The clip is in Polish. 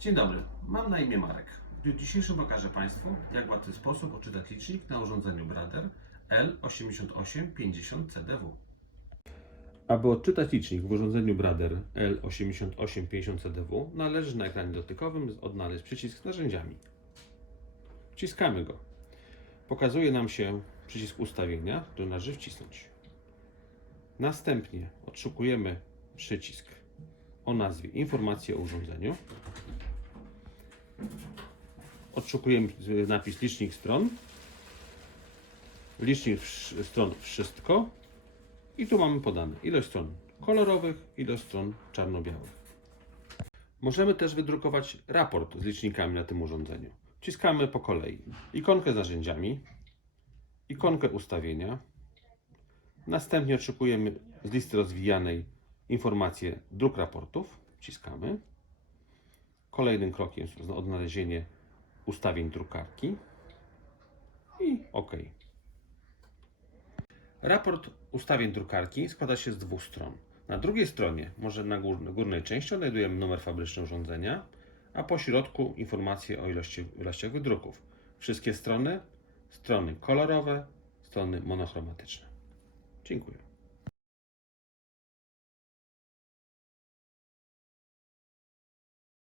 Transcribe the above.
Dzień dobry, mam na imię Marek. W dniu dzisiejszym pokażę Państwu, jak w łatwy sposób odczytać licznik na urządzeniu Brader L8850CDW. Aby odczytać licznik w urządzeniu Brader L8850CDW, należy na ekranie dotykowym odnaleźć przycisk z narzędziami. Wciskamy go. Pokazuje nam się przycisk ustawienia, który należy wcisnąć. Następnie odszukujemy przycisk o nazwie Informacje o urządzeniu. Odszukujemy napis licznik stron. Licznik stron wszystko. I tu mamy podane ilość stron kolorowych, ilość stron czarno-białych. Możemy też wydrukować raport z licznikami na tym urządzeniu. Wciskamy po kolei ikonkę z narzędziami, ikonkę ustawienia. Następnie odszukujemy z listy rozwijanej informację druk raportów. Wciskamy. Kolejnym krokiem jest odnalezienie ustawień drukarki i OK. Raport ustawień drukarki składa się z dwóch stron. Na drugiej stronie, może na gór- górnej części, znajdujemy numer fabryczny urządzenia, a po środku informacje o ilości, ilościach wydruków. Wszystkie strony, strony kolorowe, strony monochromatyczne. Dziękuję.